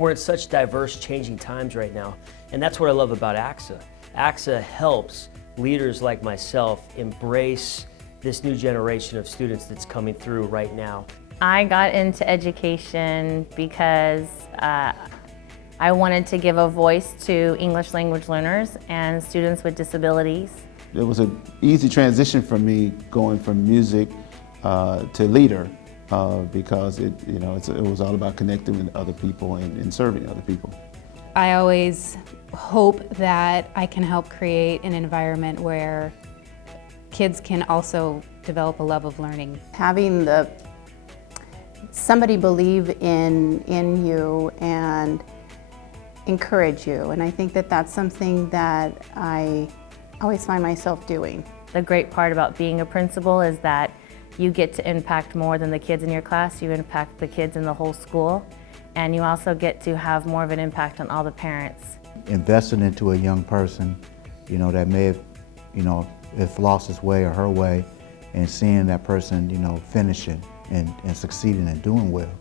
We're in such diverse, changing times right now, and that's what I love about ACSA. ACSA helps leaders like myself embrace this new generation of students that's coming through right now. I got into education because I wanted to give a voice to English language learners and students with disabilities. It was an easy transition for me going from music to leader because it was all about connecting with other people and serving other people. I always hope that I can help create an environment where kids can also develop a love of learning. Having somebody believe in you and encourage you, and I think that that's something that I always find myself doing. The great part about being a principal is that you get to impact more than the kids in your class. You impact the kids in the whole school, and you also get to have more of an impact on all the parents. Investing into a young person, that may have, if lost his way or her way, and seeing that person, finishing and succeeding and doing well,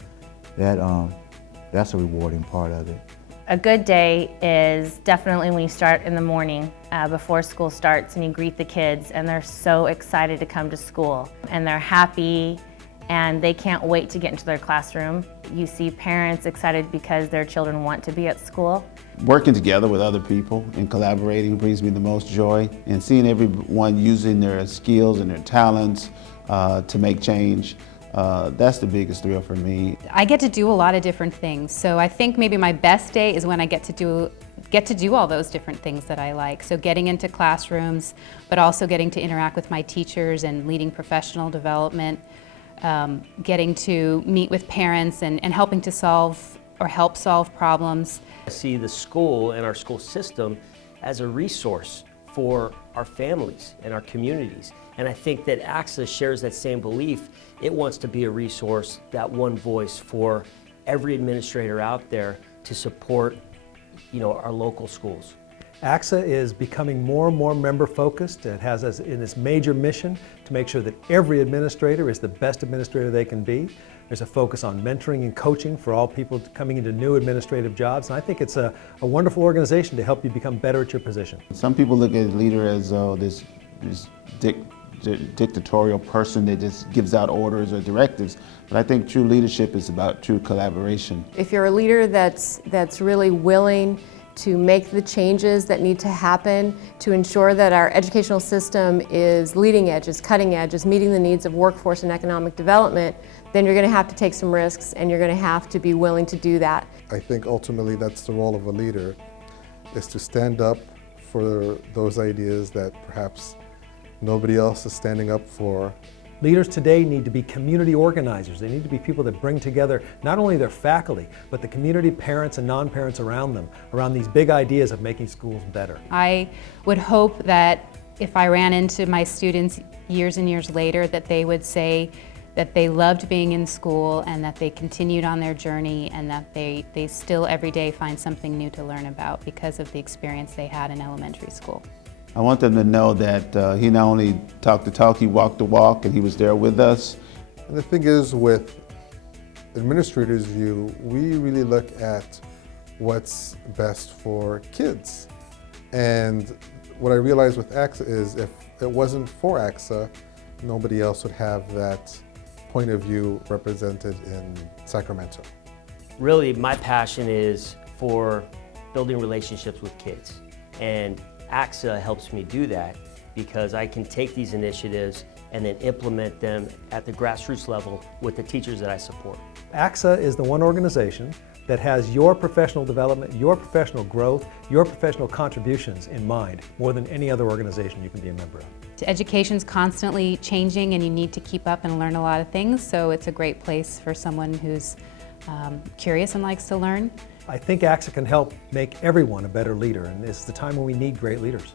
that's a rewarding part of it. A good day is definitely when you start in the morning before school starts and you greet the kids and they're so excited to come to school and they're happy and they can't wait to get into their classroom. You see parents excited because their children want to be at school. Working together with other people and collaborating brings me the most joy, and seeing everyone using their skills and their talents to make change. That's the biggest thrill for me. I get to do a lot of different things, so I think maybe my best day is when I get to do all those different things that I like. So getting into classrooms, but also getting to interact with my teachers and leading professional development, getting to meet with parents and helping to solve or help solve problems. I see the school and our school system as a resource for our families and our communities. And I think that ACSA shares that same belief. It wants to be a resource, that one voice for every administrator out there to support, our local schools. ACSA is becoming more and more member focused. It has as in its major mission to make sure that every administrator is the best administrator they can be. There's a focus on mentoring and coaching for all people coming into new administrative jobs, and I think it's a wonderful organization to help you become better at your position. Some people look at a leader as this dictatorial person that just gives out orders or directives, but I think true leadership is about true collaboration. If you're a leader that's really willing to make the changes that need to happen to ensure that our educational system is leading edge, is cutting edge, is meeting the needs of workforce and economic development, then you're going to have to take some risks and you're going to have to be willing to do that. I think ultimately that's the role of a leader, is to stand up for those ideas that perhaps nobody else is standing up for. Leaders today need to be community organizers. They need to be people that bring together not only their faculty, but the community, parents and non-parents around them, around these big ideas of making schools better. I would hope that if I ran into my students years and years later, that they would say that they loved being in school and that they continued on their journey and that they still every day find something new to learn about because of the experience they had in elementary school. I want them to know that he not only talked the talk, he walked the walk, and he was there with us. And the thing is, with administrators' view, we really look at what's best for kids. And what I realized with ACSA is if it wasn't for ACSA, nobody else would have that point of view represented in Sacramento. Really, my passion is for building relationships with kids. And ACSA helps me do that because I can take these initiatives and then implement them at the grassroots level with the teachers that I support. ACSA is the one organization that has your professional development, your professional growth, your professional contributions in mind more than any other organization you can be a member of. Education's constantly changing and you need to keep up and learn a lot of things, so it's a great place for someone who's curious and likes to learn. I think ACSA can help make everyone a better leader, and it's the time when we need great leaders.